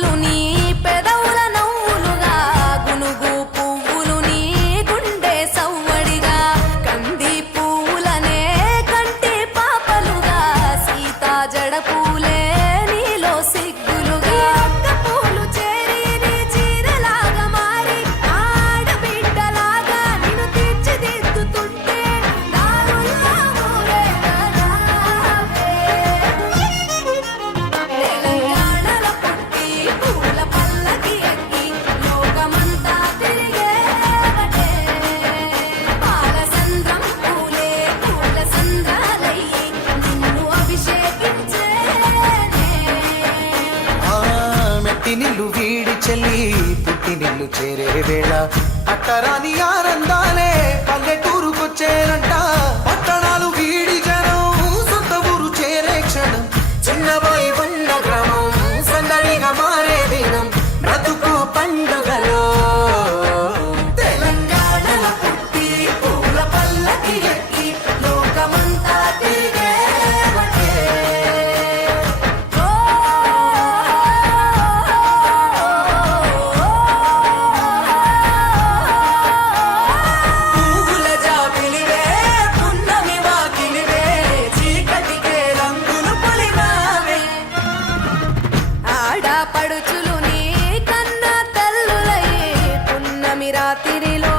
పువ్వులు నీ పెదవుల నవ్వులుగా గునుగు పువ్వులు నీ గుండె సవ్వడిగా కంది పువ్వులనే కంటి పాపలుగా సీతా జడ పూలే నీలో సిగ్గులుగా ఒక్క పూలు చేరి నీ చీరలాగా మారి ఆడబిడ్డలాగా నిన్ను తీర్చిదిద్దుతుంటే దారుల్లో ఊరేగానావే. తెలంగాణలో పుట్టి పూల పల్లకి ఎక్కి లోకమంతా తిరిగేవటే. పాలసంద్రం పూలే పూల సంద్రాలయ్యి నిన్ను అభిషేకించేనే. మెట్టి నిల్లు వీడి చెల్లి పుట్టి నిల్లు చేరే వేళ అట్టరాని ఆనందాలే పల్లెటూరుకొచ్చేనంట. పట్టణాలు వీడి జనం సొంత ఊరు చేరే క్షణం చిన్నబాయి బండ గ్రామం సందడిగా మారే దినం బ్రతుకు పండుగలో. తెలంగాణలో పుట్టి పూల పల్లకి ఎక్కి లోకమంతా తిరిగేవటే. పువ్వుల జాబిలివే పున్నమి వాకిలివే చీకటికే రంగులు పొలిమావే. ఆడపడుచులు నీ కన్న తల్లులయ్యే పున్నమి రాత్రిలో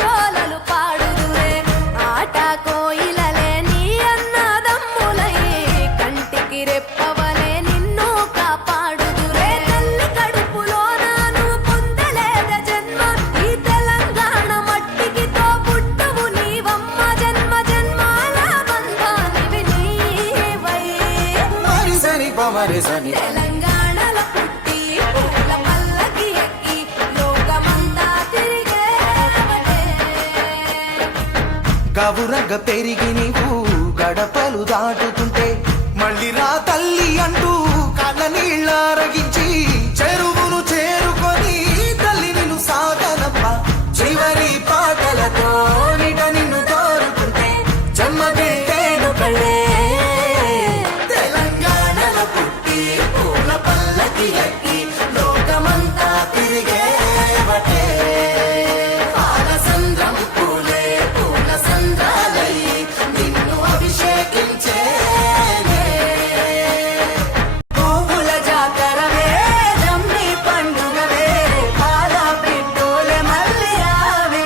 జోలలు పాడుదురే. ఆట కోయిలలే నీ అన్నదమ్ములయ్యే కంటికి రెప్పవలే నిన్ను కాపాడుదురే. తల్లి కడుపులో నాను పొందలేద జన్మ ఈ తెలంగాణ మట్టికి తో పుట్టువు నీవమ్మ. జన్మ జన్మాల బంధానివి నీవై. మరిసని పమరిసని తెలంగాణలో పుట్టి పూల పల్లకి ఎక్కి లోకమంతా తిరిగేవటే. గవురగ పెరిగి నీవు గడపలు దాటుతుంటే మళ్ళీ రా తల్లి అంటూ కళ్ళ నీళ్ళ రగించి చెరువును చేరుకొని తల్లి నిన్ను సాగనప్ప చివరి పాటలతో నిట నిన్ను తోరుకుంటే జన్మదిట్టేను కళ్ళే. తెలంగాణలో పుట్టి పూల పల్లకి ఎక్కి లోకమంతా తిరిగేవటే. పాలసంద్రం పూలే పూల సంద్రాలయ్యి నిన్ను అభిషేకించేనే. పువ్వుల జాతరవే జమ్మి పండుగవే పాల పిట్టోలే మళ్ళీ రావే.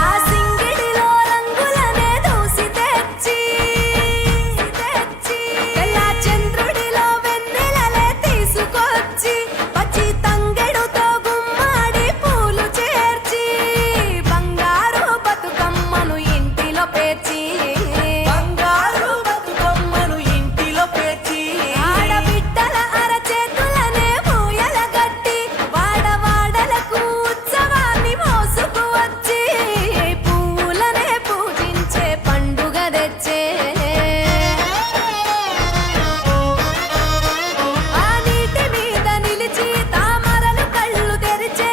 ఆ సింగిడిలో రంగులనే దూసి తెచ్చి తెల్ల చంద్రుడిలో వెన్నెలలే తీసుకొచ్చి పచ్చి తంగెడుతో గుమ్మాడి పూలు చేర్చి బంగారు బతుకమ్మను ఇంటిలో పేర్చి ఆడబిడ్డల అరచేతులనే ఊయల గట్టి వాడవాడలకు ఉత్సవాన్ని మోసుకు వచ్చి పువ్వులనే పూజించే పండుగ తెచ్చే. ఆ నీటి మీద నిలిచి తామరలు కళ్ళు తెరిచే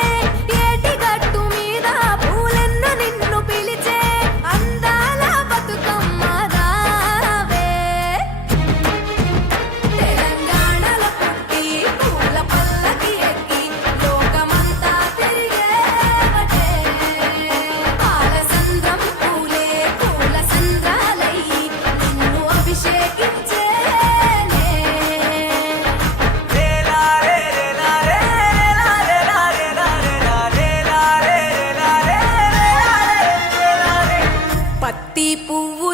ఏటి గట్టు మీద పూలెన్ను నిన్ను పిలిచే అందాల బతుకమ్మ రావే. తెలంగాణలో పుట్టి పూల పల్లకి ఎక్కి లోకమంతా తిరిగేవటే. పాలసంద్రం పూలే పూల సంద్రాలయ్యి నిన్ను అభిషేకించేనే. పత్తి పువ్వు